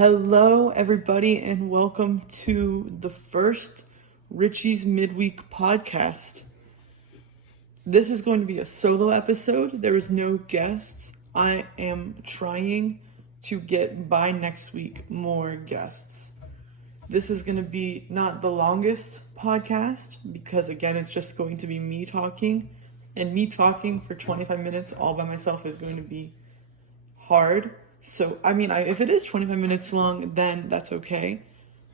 Hello, everybody, and welcome to the first Richie's Midweek podcast. This is going to be a solo episode. There is no guests. I am trying to get by next week more guests. This is going to be not the longest podcast because, again, it's just going to be me talking. And me talking for 25 minutes all by myself is going to be hard. So, if it is 25 minutes long, then that's okay.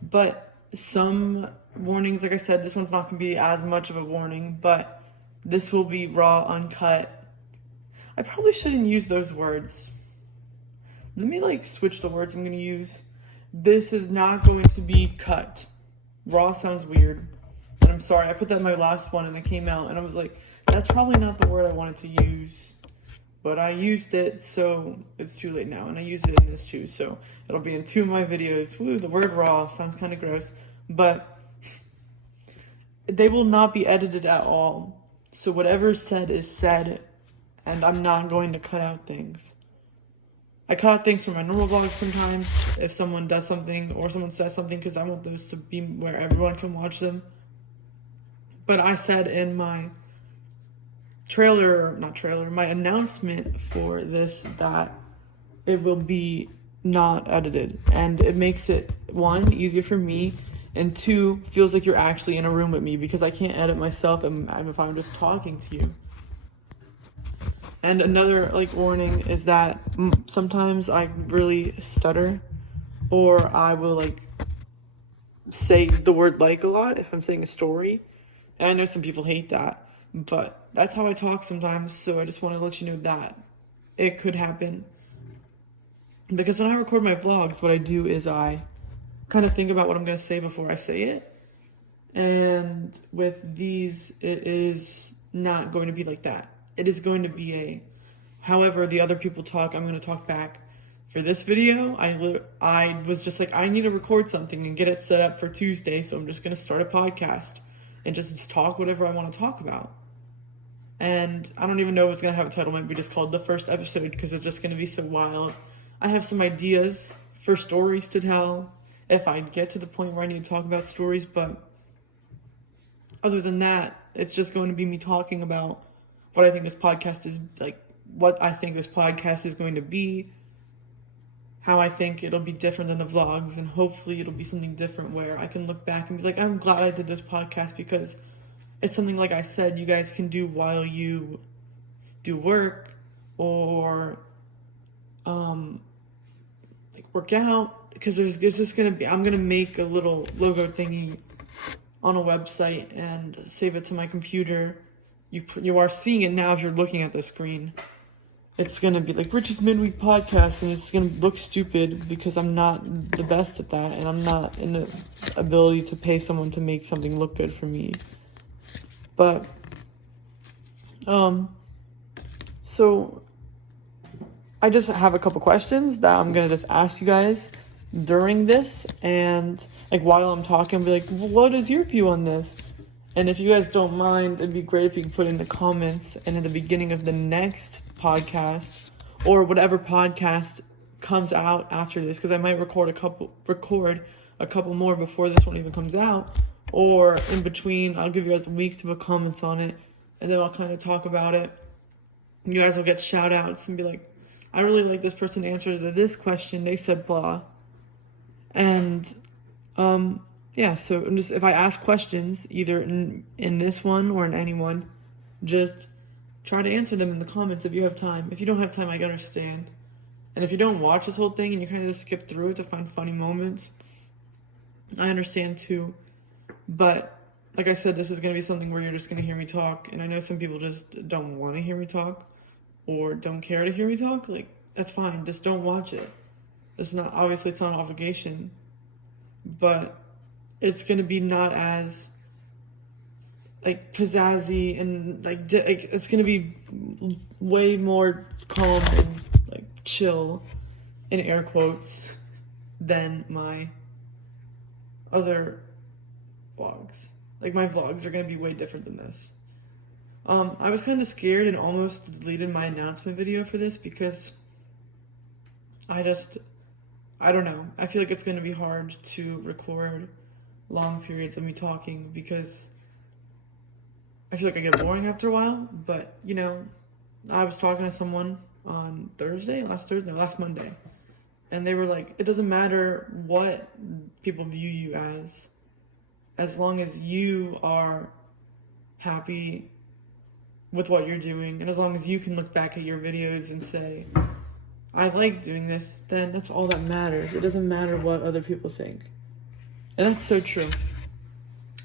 But some warnings, like I said, this one's not going to be as much of a warning, but this will be raw, uncut. I probably shouldn't use those words. Let me, switch the words I'm going to use. This is not going to be cut. Raw sounds weird. And I'm sorry, I put that in my last one and it came out, and I was like, that's probably not the word I wanted to use. But I used it, so it's too late now. And I used it in this too, so it'll be in two of my videos. Woo, the word raw sounds kind of gross. But they will not be edited at all. So whatever's said is said, and I'm not going to cut out things. I cut out things from my normal vlogs sometimes if someone does something or someone says something, because I want those to be where everyone can watch them. But I said in my my announcement for this that it will be not edited, and it makes it, one, easier for me, and two, feels like you're actually in a room with me, because I can't edit myself if I'm just talking to you. And another warning is that sometimes I really stutter, or I will say the word a lot if I'm saying a story, and I know some people hate that. But that's how I talk sometimes, so I just want to let you know that it could happen. Because when I record my vlogs, what I do is I kind of think about what I'm going to say before I say it. And with these, it is not going to be like that. It is going to be however the other people talk, I'm going to talk back. For this video, I was just like, I need to record something and get it set up for Tuesday, so I'm just going to start a podcast and just talk whatever I want to talk about. And I don't even know if it's going to have a title. It might be just called The First Episode, because it's just going to be so wild. I have some ideas for stories to tell if I get to the point where I need to talk about stories. But other than that, it's just going to be me talking about what I think this podcast is, what I think this podcast is going to be, how I think it'll be different than the vlogs, and hopefully it'll be something different where I can look back and be like, I'm glad I did this podcast, because it's something, like I said, you guys can do while you do work or work out, because there's just going to be, I'm going to make a little logo thingy on a website and save it to my computer. You are seeing it now if you're looking at the screen. It's going to be like Richie's Midweek podcast, and it's going to look stupid because I'm not the best at that, and I'm not in the ability to pay someone to make something look good for me. But, so I just have a couple questions that I'm going to just ask you guys during this, and while I'm talking, be like, what is your view on this? And if you guys don't mind, it'd be great if you could put in the comments, and in the beginning of the next podcast, or whatever podcast comes out after this, because I might record a couple more before this one even comes out. Or in between, I'll give you guys a week to put comments on it, and then I'll kind of talk about it. You guys will get shout outs and be like, I really like this person answered to this question. They said blah. And, so if I ask questions, either in this one or in any one, just try to answer them in the comments if you have time. If you don't have time, I understand. And if you don't watch this whole thing and you kind of just skip through it to find funny moments, I understand too. But like I said, this is going to be something where you're just going to hear me talk. And I know some people just don't want to hear me talk or don't care to hear me talk. That's fine. Just don't watch it. It's not an obligation. But it's going to be not as pizzazzy and it's going to be way more calm and chill, in air quotes, than my other vlogs. My vlogs are going to be way different than this. I was kind of scared and almost deleted my announcement video for this, because I just I don't know. I feel like it's going to be hard to record long periods of me talking because I feel like I get boring after a while. But, you know, I was talking to someone on last Monday. And they were like, it doesn't matter what people view you as long as you are happy with what you're doing, and as long as you can look back at your videos and say, I like doing this, then that's all that matters. It doesn't matter what other people think. And that's so true.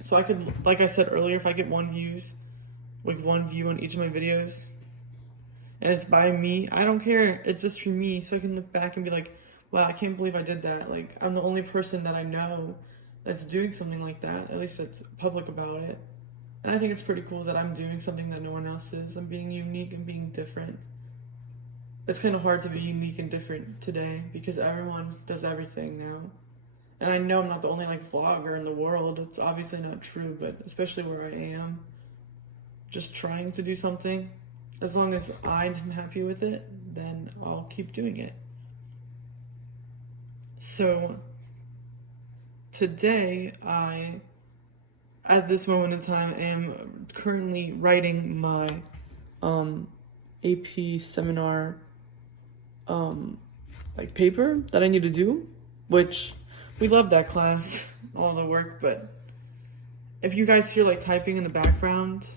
So I could, like I said earlier, if I get one view on each of my videos, and it's by me, I don't care. It's just for me, so I can look back and be like, wow, I can't believe I did that. Like, I'm the only person that I know that's doing something like that, at least that's public about it. And I think it's pretty cool that I'm doing something that no one else is. I'm being unique and being different. It's kind of hard to be unique and different today because everyone does everything now. And I know I'm not the only like vlogger in the world. It's obviously not true, but especially where I am, just trying to do something. As long as I'm happy with it, then I'll keep doing it. So today at this moment in time, am currently writing my AP seminar like paper that I need to do, which we love that class, all the work, but if you guys hear like typing in the background,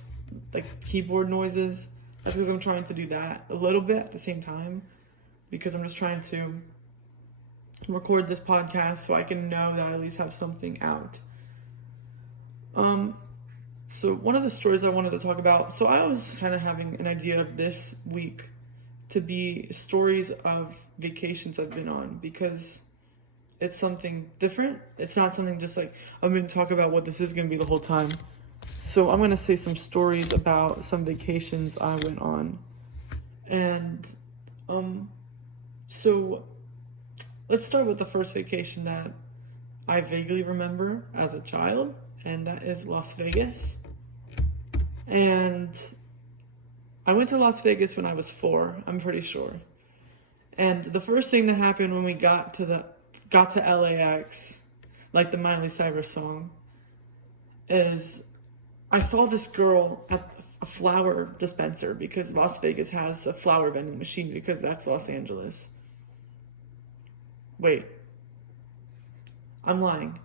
like keyboard noises, that's because I'm trying to do that a little bit at the same time, because I'm just trying to record this podcast so I can know that I at least have something out. So one of the stories I wanted to talk about, so I was kind of having an idea of this week to be stories of vacations I've been on, because it's something different. It's not something just like, I'm going to talk about what this is going to be the whole time. So I'm going to say some stories about some vacations I went on. And, so let's start with the first vacation that I vaguely remember as a child, and that is Las Vegas. And I went to Las Vegas when I was 4, I'm pretty sure. And the first thing that happened when we got to LAX, like the Miley Cyrus song, is I saw this girl at a flower dispenser, because Las Vegas has a flower vending machine, because that's Los Angeles. Wait, I'm lying.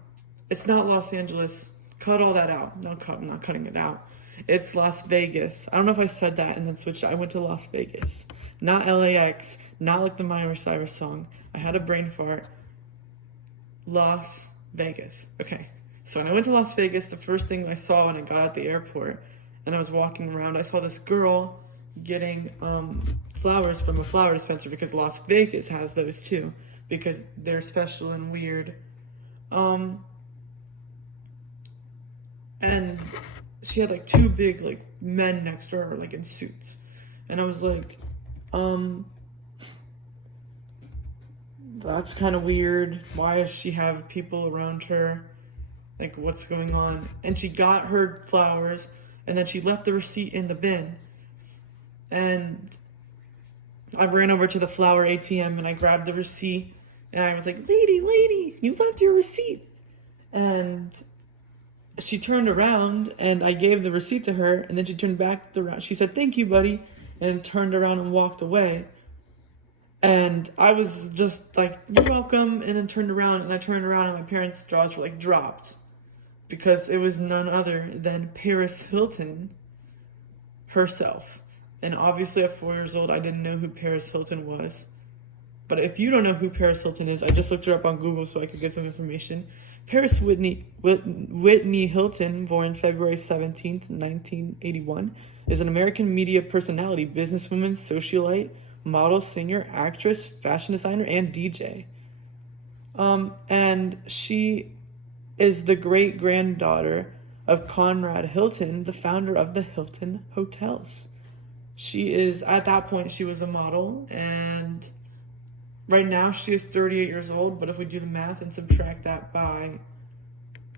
It's not Los Angeles. Cut all that out. No, I'm not cutting it out. It's Las Vegas. I don't know if I said that and then switched. I went to Las Vegas. Not LAX. Not like the Miley Cyrus song. I had a brain fart. Las Vegas. Okay. So when I went to Las Vegas, the first thing I saw when I got out the airport and I was walking around, I saw this girl getting flowers from a flower dispenser, because Las Vegas has those too, because they're special and weird. And she had like 2 big like men next to her, like in suits. And I was like, that's kind of weird. Why does she have people around her? Like, what's going on? And she got her flowers, and then she left the receipt in the bin. And I ran over to the flower ATM and I grabbed the receipt, and I was like, lady, you left your receipt. And she turned around and I gave the receipt to her, and then she turned back around. She said, thank you, buddy, and turned around and walked away. And I was just like, you're welcome, and then turned around, and I turned around and my parents' jaws were like dropped, because it was none other than Paris Hilton herself. And obviously at 4 years old, I didn't know who Paris Hilton was. But if you don't know who Paris Hilton is, I just looked her up on Google so I could get some information. Paris Whitney Hilton, born February 17th, 1981, is an American media personality, businesswoman, socialite, model, singer, actress, fashion designer, and DJ. And she is the great-granddaughter of Conrad Hilton, the founder of the Hilton Hotels. She is, at that point, she was a model, and right now she is 38 years old, but if we do the math and subtract that by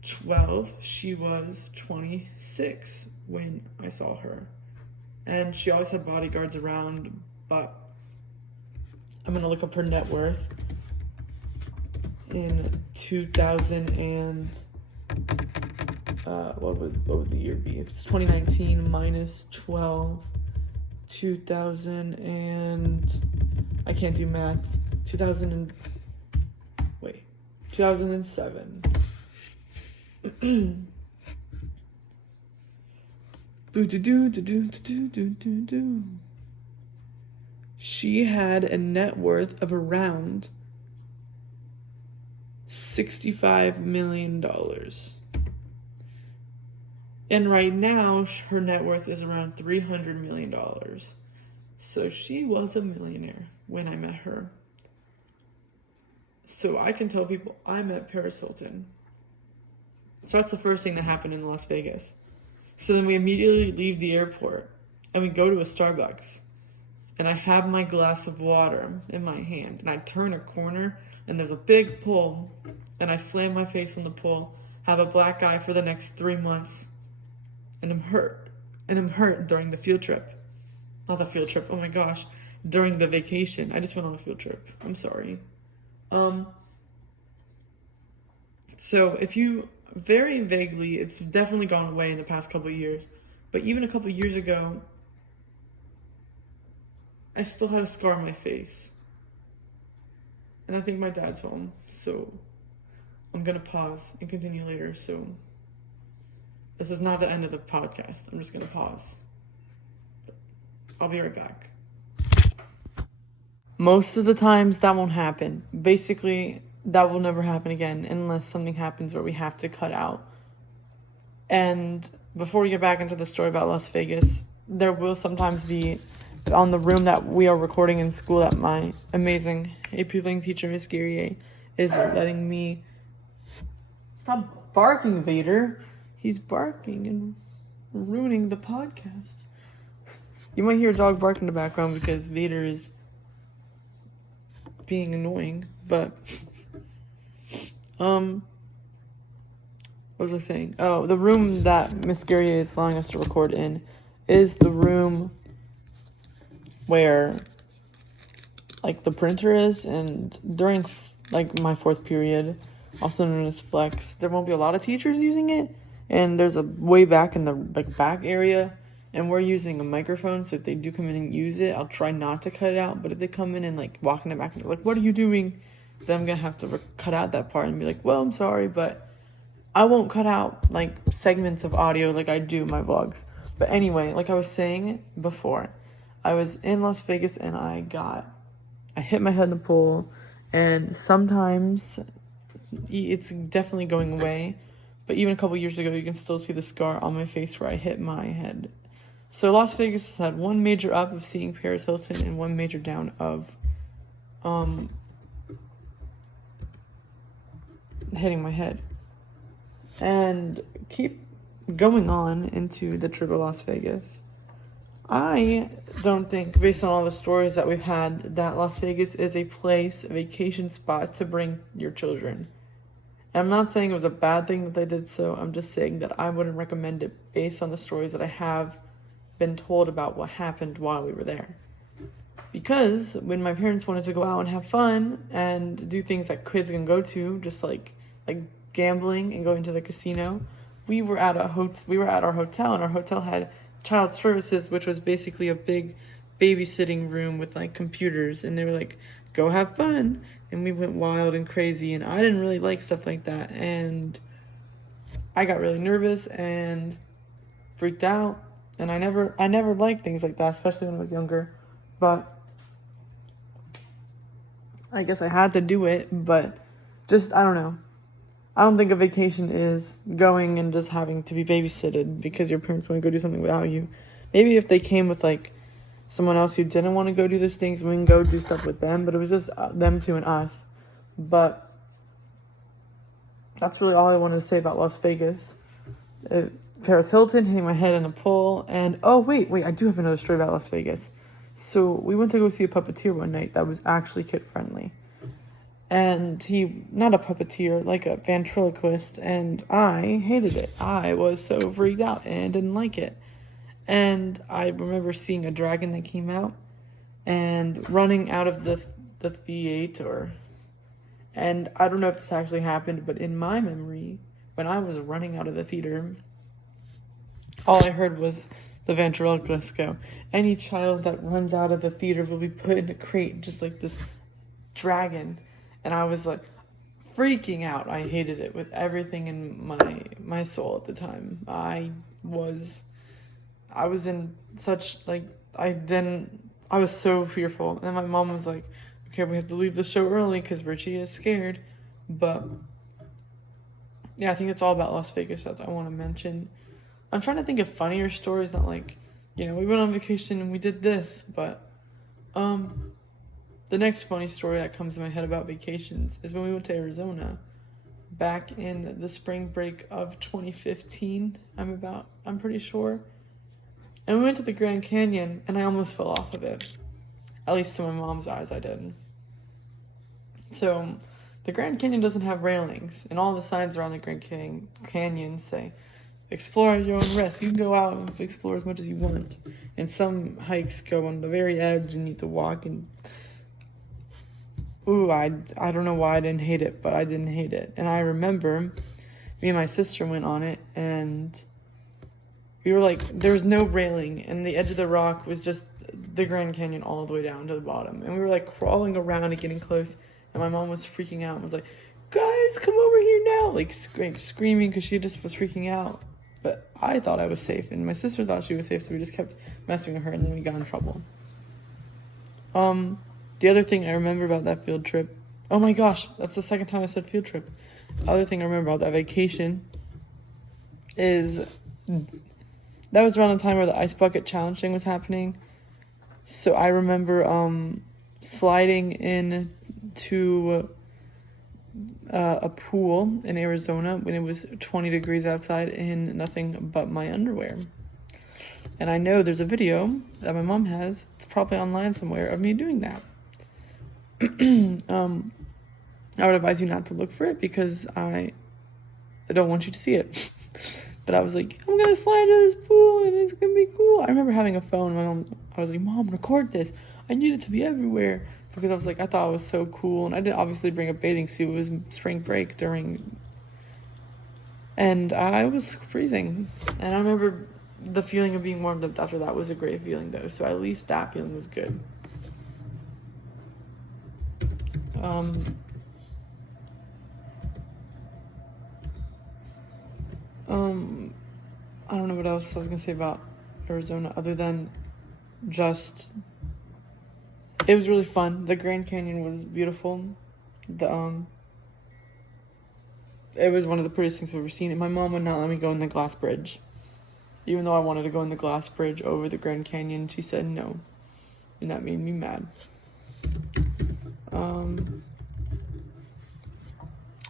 12, she was 26 when I saw her. And she always had bodyguards around, but I'm going to look up her net worth. in 2000 and what would the year be? If it's 2019 minus 12, 2000 and I can't do math. 2007. She had a net worth of around $65 million. And right now, her net worth is around $300 million. So she was a millionaire when I met her. So I can tell people I met Paris Hilton. So that's the first thing that happened in Las Vegas. So then we immediately leave the airport and we go to a Starbucks. And I have my glass of water in my hand. And I turn a corner and there's a big pole. And I slam my face on the pole, have a black eye for the next 3 months. And I'm hurt. And I'm hurt during the field trip. Not the field trip, oh my gosh. During the vacation. I just went on a field trip. I'm sorry. So if you, very vaguely, it's definitely gone away in the past couple of years. But even a couple of years ago, I still had a scar on my face. And I think my dad's home. So I'm going to pause and continue later. So this is not the end of the podcast. I'm just going to pause. I'll be right back. Most of the times that won't happen. Basically, that will never happen again unless something happens where we have to cut out. And before we get back into the story about Las Vegas, there will sometimes be on the room that we are recording in school that my amazing AP Lang teacher, Miss Guerrier, is letting me... Stop barking, Vader. He's barking and ruining the podcast. You might hear a dog bark in the background because Vader is being annoying, but what was I saying? Oh, the room that Miss Guerrier is allowing us to record in is the room where like the printer is, and during like my fourth period, also known as flex, there won't be a lot of teachers using it, and there's a way back in the like back area. And we're using a microphone, so if they do come in and use it, I'll try not to cut it out. But if they come in and, like, walk in the back and they're like, what are you doing? Then I'm going to have to cut out that part and be like, well, I'm sorry, but I won't cut out, like, segments of audio like I do in my vlogs. But anyway, like I was saying before, I was in Las Vegas and I hit my head in the pool. And sometimes it's definitely going away. But even a couple years ago, you can still see the scar on my face where I hit my head. So Las Vegas has had one major up of seeing Paris Hilton and one major down of hitting my head. And keep going on into the trip of Las Vegas. I don't think, based on all the stories that we've had, that Las Vegas is a place, a vacation spot to bring your children. And I'm not saying it was a bad thing that they did so. I'm just saying that I wouldn't recommend it based on the stories that I have been told about what happened while we were there. Because when my parents wanted to go out and have fun and do things that kids can go to, just like gambling and going to the casino, we were at our hotel, and our hotel had child services, which was basically a big babysitting room with like computers, and they were like, go have fun. And we went wild and crazy, and I didn't really like stuff like that, and I got really nervous and freaked out. And I never liked things like that, especially when I was younger. But I guess I had to do it. But just, I don't know. I don't think a vacation is going and just having to be babysitted because your parents want to go do something without you. Maybe if they came with, like, someone else who didn't want to go do these things, we can go do stuff with them. But it was just them two and us. But that's really all I wanted to say about Las Vegas. Paris Hilton hitting my head in a pole, and wait, I do have another story about Las Vegas. So we went to go see a puppeteer one night that was actually kid friendly, and he, not a puppeteer, like a ventriloquist, and I hated it. I was so freaked out and didn't like it. And I remember seeing a dragon that came out and running out of the theater, And I don't know if this actually happened, but in my memory, when I was running out of the theater, all I heard was the ventriloquist go, any child that runs out of the theater will be put in a crate, just like this dragon. And I was like freaking out. I hated it with everything in my soul at the time. I was in such, like, I was so fearful. And my mom was like, okay, we have to leave the show early because Richie is scared. But yeah, I think it's all about Las Vegas that I want to mention. I'm trying to think of funnier stories, not like, we went on vacation and we did this, but the next funny story that comes to my head about vacations is when we went to Arizona back in the spring break of 2015, I'm pretty sure. And we went to the Grand Canyon and I almost fell off of it. At least to my mom's eyes, I did. So the Grand Canyon doesn't have railings, and all the signs around the Grand Canyon say, explore at your own risk. You can go out and explore as much as you want. And some hikes go on the very edge and you have to walk. And I don't know why I didn't hate it, but I didn't hate it. And I remember me and my sister went on it, and we were like, there was no railing, and the edge of the rock was just the Grand Canyon all the way down to the bottom. And we were like crawling around and getting close, and my mom was freaking out and was like, guys, come over here now, like screaming because she just was freaking out. But I thought I was safe, and my sister thought she was safe, so we just kept messing with her, and then we got in trouble. The other thing I remember about that field trip, oh my gosh, that's the second time I said field trip. The other thing I remember about that vacation is that was around the time where the ice bucket challenge thing was happening. So I remember sliding into a pool in Arizona when it was 20 degrees outside in nothing but my underwear. And I know there's a video that my mom has, it's probably online somewhere, of me doing that. I would advise you not to look for it because I don't want you to see it. But I was like, I'm gonna slide into this pool and it's gonna be cool. I remember having a phone. I was like, Mom, record this. I need it to be everywhere. Because I was like, I thought it was so cool. And I didn't obviously bring a bathing suit. It was spring break and I was freezing. And I remember the feeling of being warmed up after that was a great feeling though. So at least that feeling was good. I don't know what else I was gonna say about Arizona other than just it was really fun. The Grand Canyon was beautiful. It was one of the prettiest things I've ever seen. And my mom would not let me go in the glass bridge. Even though I wanted to go in the glass bridge over the Grand Canyon, she said no. And that made me mad.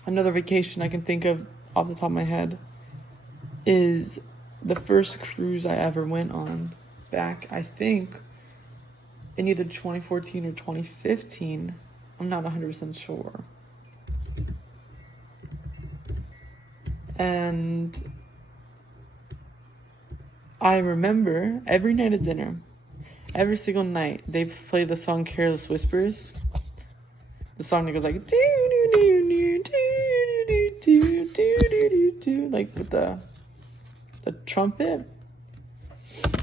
Another vacation I can think of off the top of my head is the first cruise I ever went on back, I think, in either 2014 or 2015. I'm not 100% sure. And I remember every night at dinner, every single night, they've played the song Careless Whispers. The song that goes like, like with the trumpet.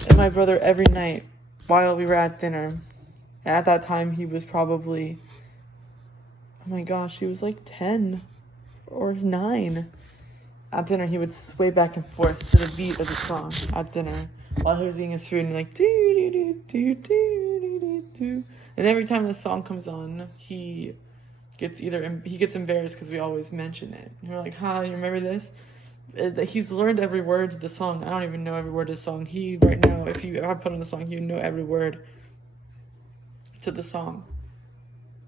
And my brother every night while we were at dinner, and at that time he was probably, oh my gosh, he was like 10 or 9. At dinner, he would sway back and forth to the beat of the song at dinner while he was eating his food and like do. And every time the song comes on, he gets embarrassed because we always mention it. And we're like, you remember this? He's learned every word to the song. I don't even know every word to the song. Right now, if I put on the song, he would know every word to the song.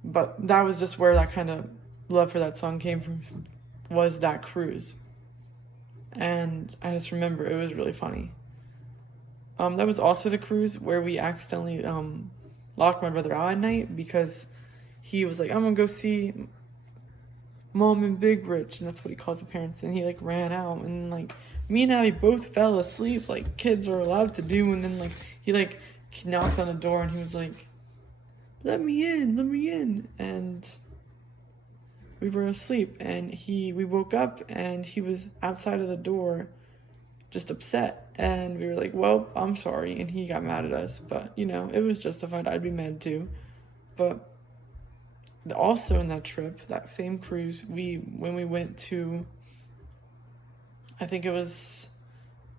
But that was just where that kind of love for that song came from, was that cruise. And I just remember it was really funny. That was also the cruise where we accidentally locked my brother out at night because he was like, I'm gonna go see Mom and Big Rich, and that's what he calls the parents. And he like ran out, and like me and Abby both fell asleep like kids are allowed to do. And then like he like knocked on the door and he was like, let me in. And we were asleep, and we woke up, and he was outside of the door, just upset. And we were like, well, I'm sorry. And he got mad at us, but you know, it was justified. I'd be mad too. But also in that trip, that same cruise, when we went to, I think it was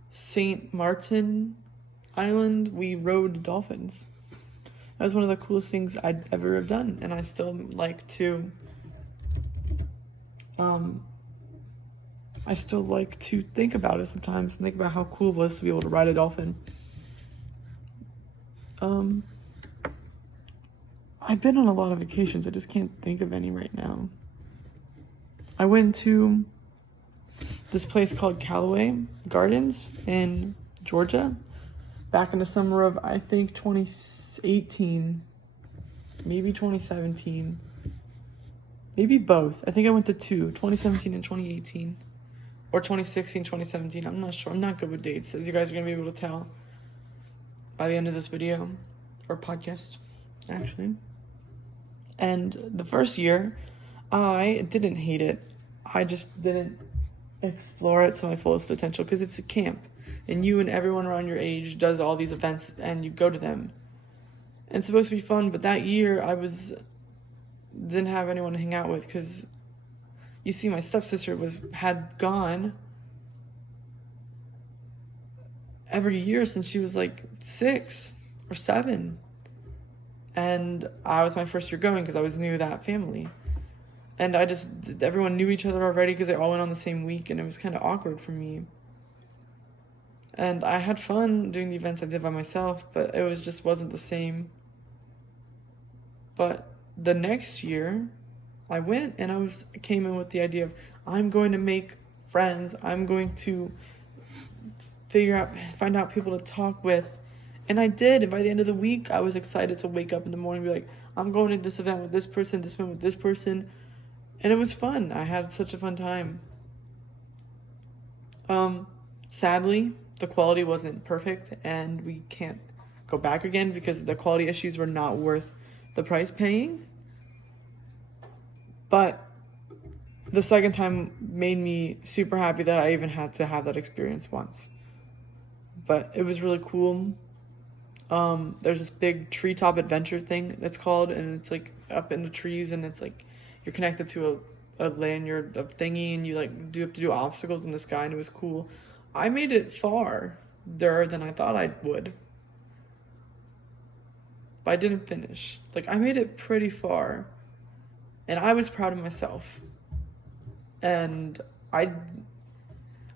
St. Martin Island, we rode dolphins. That was one of the coolest things I'd ever have done, and I still like to think about it sometimes and think about how cool it was to be able to ride a dolphin. I've been on a lot of vacations. I just can't think of any right now. I went to this place called Callaway Gardens in Georgia back in the summer of, I think, 2018, maybe 2017, maybe both. I think I went to two, 2017 and 2018, or 2016, 2017. I'm not sure. I'm not good with dates, as you guys are going to be able to tell by the end of this video, or podcast, actually. And the first year, I didn't hate it. I just didn't explore it to my fullest potential because it's a camp. And you and everyone around your age does all these events and you go to them. And it's supposed to be fun, but that year I didn't have anyone to hang out with because you see my stepsister had gone every year since she was like 6 or 7. And I was my first year going because I was new to that family. And everyone knew each other already because they all went on the same week, and it was kind of awkward for me. And I had fun doing the events I did by myself, but it just wasn't the same. But the next year, I went and I came in with the idea of, I'm going to make friends. I'm going to find out people to talk with. And I did. And by the end of the week, I was excited to wake up in the morning and be like, I'm going to this event with this person, this event with this person. And it was fun. I had such a fun time. Sadly, the quality wasn't perfect, and we can't go back again because the quality issues were not worth the price paying. But the second time made me super happy that I even had to have that experience once. But it was really cool. There's this big treetop adventure thing that's called, and it's like up in the trees, and it's like you're connected to a lanyard, a thingy, and you like have to do obstacles in the sky, and it was cool. I made it farther than I thought I would, but I didn't finish. Like, I made it pretty far, and I was proud of myself. And I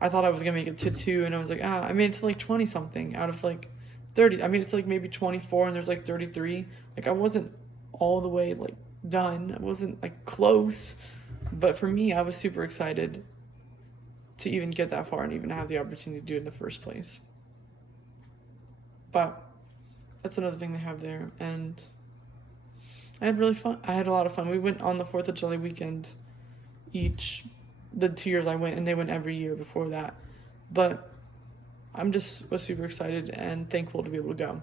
thought I was gonna make it to 2, and I was like, I made it to like 20 something out of like 30. I mean, it's like maybe 24, and there's like 33. Like, I wasn't all the way like done. I wasn't like close, but for me, I was super excited to even get that far and even have the opportunity to do it in the first place. But that's another thing they have there, and I had a lot of fun. We went on the 4th of July weekend the 2 years I went, and they went every year before that. But was super excited and thankful to be able to go.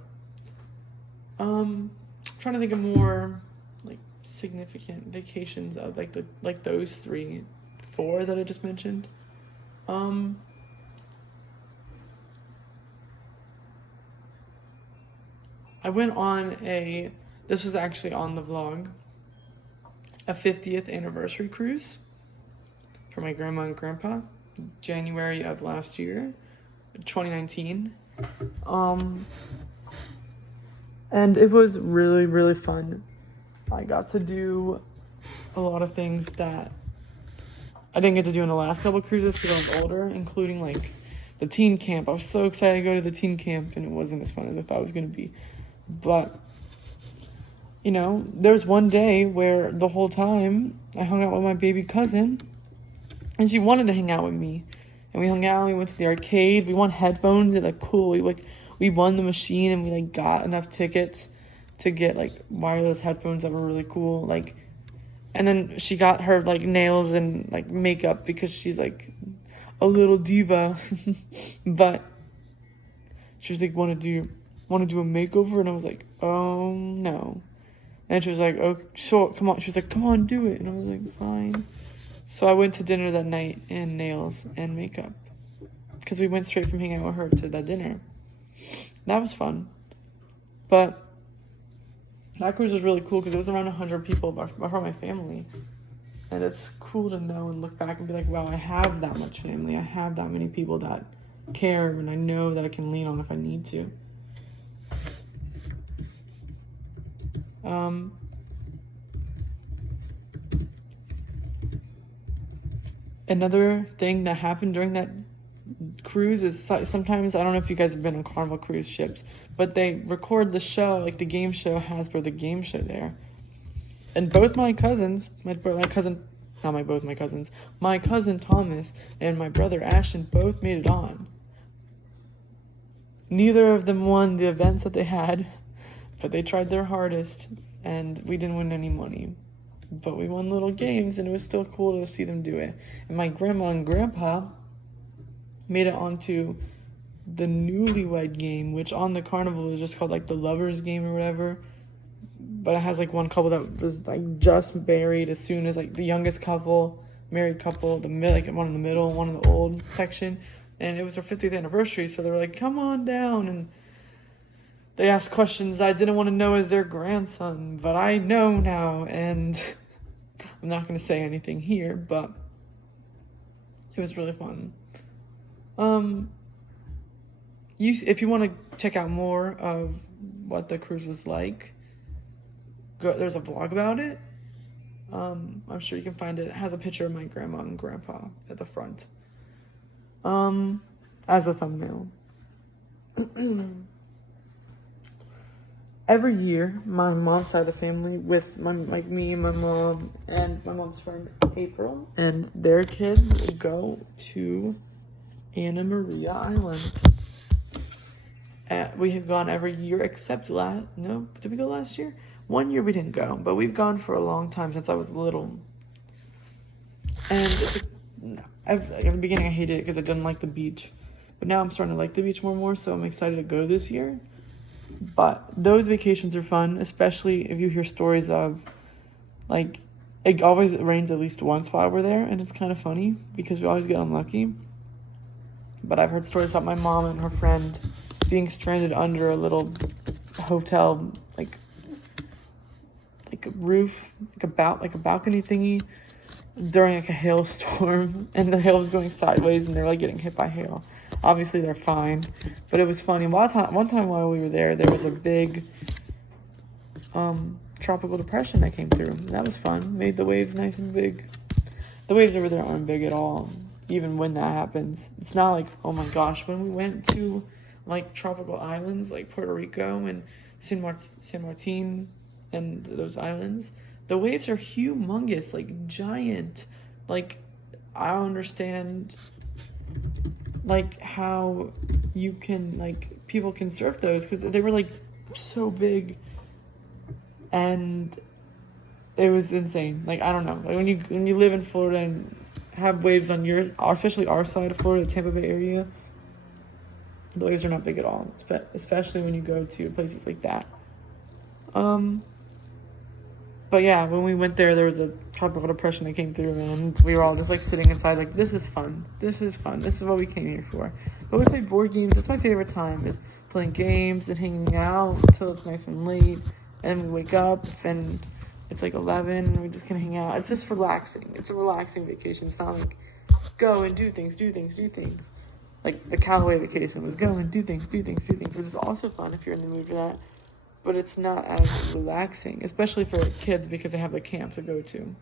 Trying to think of more like significant vacations of like those 4 that I just mentioned. I went on this was actually on the vlog, a 50th anniversary cruise for my grandma and grandpa, January of last year, 2019. And it was really, really fun. I got to do a lot of things that I didn't get to do in the last couple of cruises because I was older, including like the teen camp. I was so excited to go to the teen camp, and it wasn't as fun as I thought it was going to be. But, you know, there was one day where the whole time I hung out with my baby cousin, and she wanted to hang out with me. And we hung out, we went to the arcade, we won headphones, and like cool, we won the machine, and we like got enough tickets to get like wireless headphones that were really cool. Like, and then she got her like nails and like makeup because she's like a little diva. But she was like, want to do a makeover? And I was like, oh no. And she was like, oh, sure, come on. She was like, come on, do it. And I was like, fine. So I went to dinner that night in nails and makeup. Because we went straight from hanging out with her to that dinner. That was fun. But that cruise was really cool because it was around 100 people from my family. And it's cool to know and look back and be like, wow, I have that much family. I have that many people that care, and I know that I can lean on if I need to. Another thing that happened during that cruise is sometimes, I don't know if you guys have been on Carnival cruise ships, but they record the show, like the game show Hasbro, the game show there. And both my cousins, my cousin Thomas and my brother Ashton both made it on. Neither of them won the events that they had, but they tried their hardest, and we didn't win any money. But we won little games, and it was still cool to see them do it. And my grandma and grandpa made it onto the newlywed game, which on the Carnival is just called like the lovers game or whatever. But it has like one couple that was like just married as soon as like the youngest couple, married couple, like one in the middle, one in the old section. And it was their 50th anniversary, so they were like, come on down. And they asked questions I didn't want to know as their grandson, but I know now. And I'm not going to say anything here, but it was really fun. If you want to check out more of what the cruise was like, there's a vlog about it. I'm sure you can find it. It has a picture of my grandma and grandpa at the front. As a thumbnail. Every year, my mom's side of the family, with me and my mom and my mom's friend April and their kids, go to Anna Maria Island. We have gone every year except did we go last year? One year we didn't go, but we've gone for a long time since I was little. And at the beginning I hated it because I didn't like the beach, but now I'm starting to like the beach more and more, so I'm excited to go this year. But those vacations are fun, especially if you hear stories of, like, it always rains at least once while we're there, and it's kind of funny because we always get unlucky. But I've heard stories about my mom and her friend being stranded under a little hotel, like a roof, like a balcony thingy during like a hailstorm, and the hail was going sideways and they're like getting hit by hail. Obviously they're fine, but it was funny. One time while we were there was a big tropical depression that came through, and that was fun. Made the waves nice and big. The waves over there aren't big at all, even when that happens. It's not like, oh my gosh, when we went to like tropical islands like Puerto Rico and San Martin and those islands, the waves are humongous, like giant. Like, I don't understand like how you can, like, people can surf those, because they were like so big, and it was insane. Like, I don't know, like when you live in Florida and have waves on yours, especially our side of Florida, the Tampa Bay area, the waves are not big at all, especially when you go to places like that. But yeah, when we went there was a tropical depression that came through, and we were all just like sitting inside like, this is fun. This is what we came here for. But we play board games. That's my favorite time, is playing games and hanging out until it's nice and late. And we wake up and it's like 11 and we just can hang out. It's just relaxing. It's a relaxing vacation. It's not like go and do things. Like the Callaway vacation was go and do things, which is also fun if you're in the mood for that. But it's not as relaxing, especially for kids, because they have the camp to go to.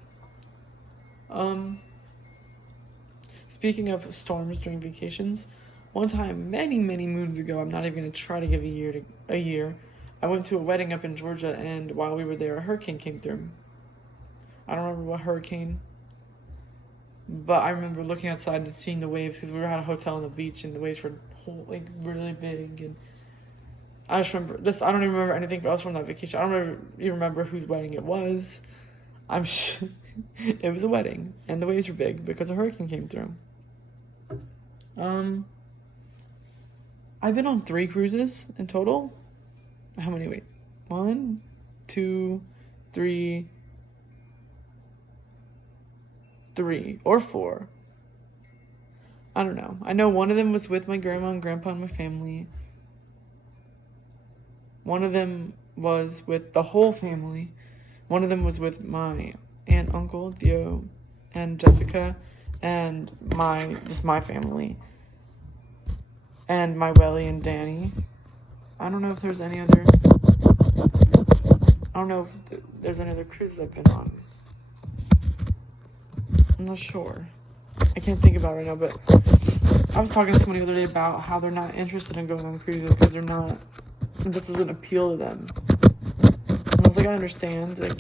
Speaking of storms during vacations, one time, many, many moons ago, I'm not even going to try to give a year, I went to a wedding up in Georgia, and while we were there, a hurricane came through. I don't remember what hurricane, but I remember looking outside and seeing the waves, because we were at a hotel on the beach, and the waves were like really big, and I just remember this. I don't even remember anything else from that vacation. I don't even remember whose wedding it was. I'm sure it was a wedding, and the waves were big because a hurricane came through. I've been on 3 cruises in total. How many? Wait, 1, 2, three or four. I don't know. I know one of them was with my grandma and grandpa and my family. One of them was with the whole family. One of them was with my aunt, uncle, Theo, and Jessica, and my family, and my Welly and Danny. I don't know if there's any other. I don't know if there's any other cruises I've been on. I'm not sure. I can't think about it right now, but I was talking to somebody the other day about how they're not interested in going on cruises because it just doesn't appeal to them. And I was like, I understand. Like,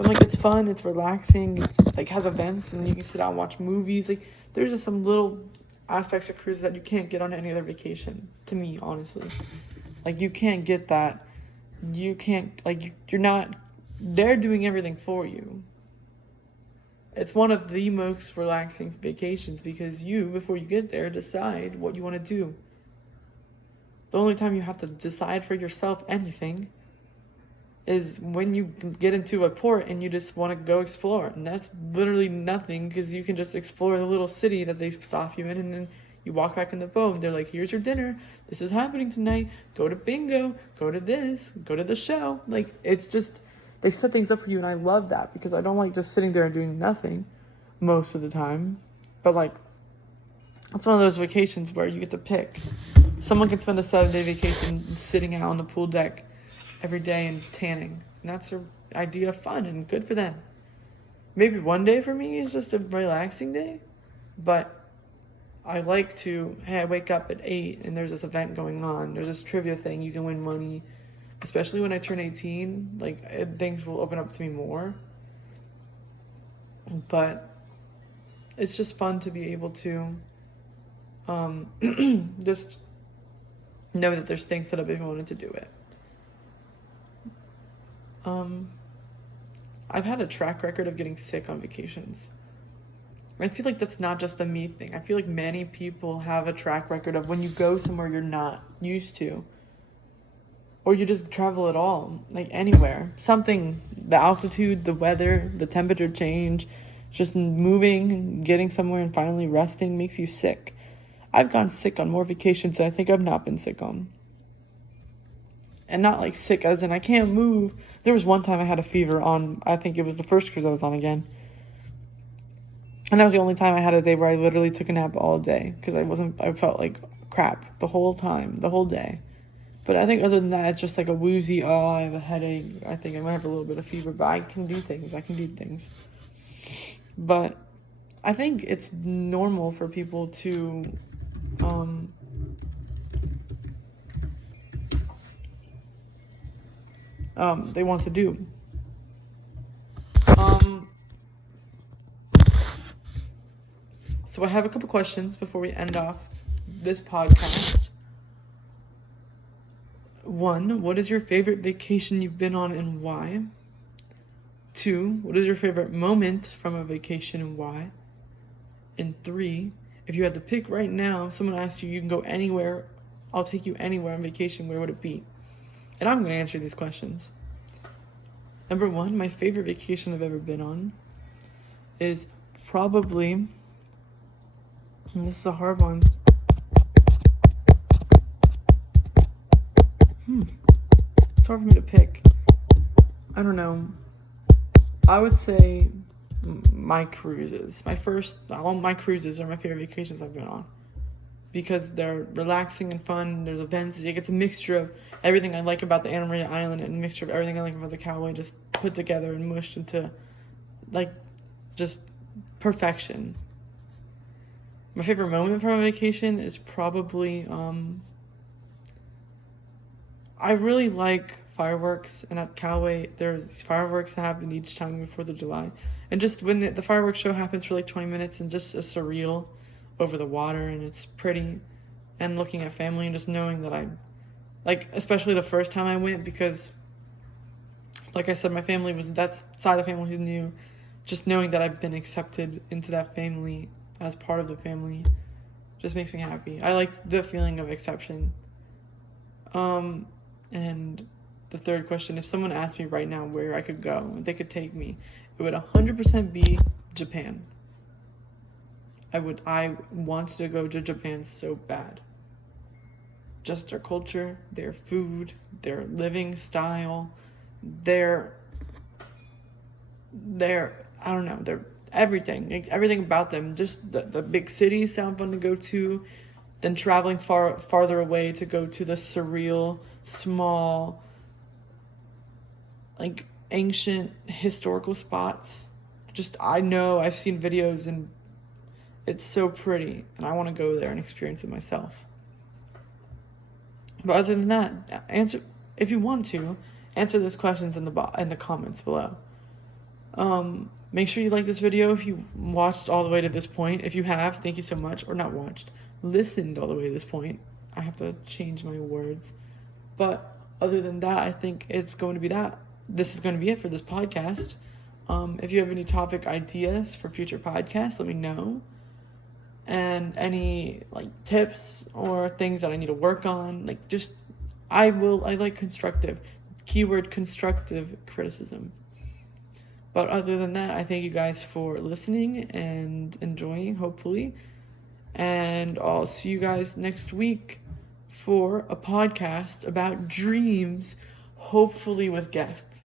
I'm like, it's fun, it's relaxing, it's like has events, and you can sit out and watch movies. Like, there's just some little aspects of cruises that you can't get on any other vacation. To me, honestly, like you can't get that. You can't you're not. They're doing everything for you. It's one of the most relaxing vacations because you, before you get there, decide what you want to do. The only time you have to decide for yourself anything is when you get into a port and you just want to go explore. And that's literally nothing because you can just explore the little city that they stop you in, and then you walk back in the boat. They're like, here's your dinner. This is happening tonight. Go to bingo. Go to this. Go to the show. Like, it's just... They set things up for you, and I love that because I don't like just sitting there and doing nothing most of the time. But, like, it's one of those vacations where you get to pick. Someone can spend a 7-day vacation sitting out on the pool deck every day and tanning. And that's their idea of fun, and good for them. Maybe one day for me is just a relaxing day. But I like to, hey, I wake up at 8 and there's this event going on. There's this trivia thing. You can win money. Especially when I turn 18, like, things will open up to me more. But it's just fun to be able to just know that there's things set up if you wanted to do it. I've had a track record of getting sick on vacations. I feel like that's not just a me thing. I feel like many people have a track record of when you go somewhere you're not used to. Or you just travel at all, like anywhere. Something, the altitude, the weather, the temperature change, just moving, getting somewhere and finally resting makes you sick. I've gone sick on more vacations than I think I've not been sick on. And not like sick as in I can't move. There was one time I had a fever on, I think it was the first cruise I was on again. And that was the only time I had a day where I literally took a nap all day. Because I felt like crap the whole time, the whole day. But I think other than that, it's just like a woozy, I have a headache. I think I might have a little bit of fever, but I can do things. But I think it's normal for people to, they want to do. So I have a couple questions before we end off this podcast. 1, what is your favorite vacation you've been on and why? 2, what is your favorite moment from a vacation and why? And 3, if you had to pick right now, if someone asked you, you can go anywhere, I'll take you anywhere on vacation, where would it be? And I'm going to answer these questions. Number 1, my favorite vacation I've ever been on is probably, and this is a hard one, it's hard for me to pick. I don't know. I would say my cruises. All my cruises are my favorite vacations I've been on. Because they're relaxing and fun. There's events. It's a mixture of everything I like about the Anna Maria Island and a mixture of everything I like about the Callaway just put together and mushed into, like, just perfection. My favorite moment from a vacation is probably, I really like fireworks, and at Callaway, there's these fireworks that happen each time before the July. And just when the fireworks show happens for like 20 minutes and just is surreal over the water, and it's pretty. And looking at family and just knowing that especially the first time I went, because, like I said, that side of the family who's new. Just knowing that I've been accepted into that family as part of the family just makes me happy. I like the feeling of exception. And the third question, if someone asked me right now where I could go, if they could take me, it would 100% be Japan. I want to go to Japan so bad. Just their culture, their food, their living style, their I don't know, their everything about them. Just the big cities sound fun to go to. Then traveling farther away to go to the surreal, small, like ancient historical spots. Just I know I've seen videos and it's so pretty, and I want to go there and experience it myself. But other than that, answer if you want to answer those questions in the comments below. Make sure you like this video if you watched all the way to this point. If you have, thank you so much. Or not watched, listened all the way to this point. I have to change my words. But other than that, I think it's going to be that. This is going to be it for this podcast. If you have any topic ideas for future podcasts, let me know. And any like tips or things that I need to work on, like just I like constructive, keyword constructive criticism. But other than that, I thank you guys for listening and enjoying, hopefully. And I'll see you guys next week for a podcast about dreams, hopefully with guests.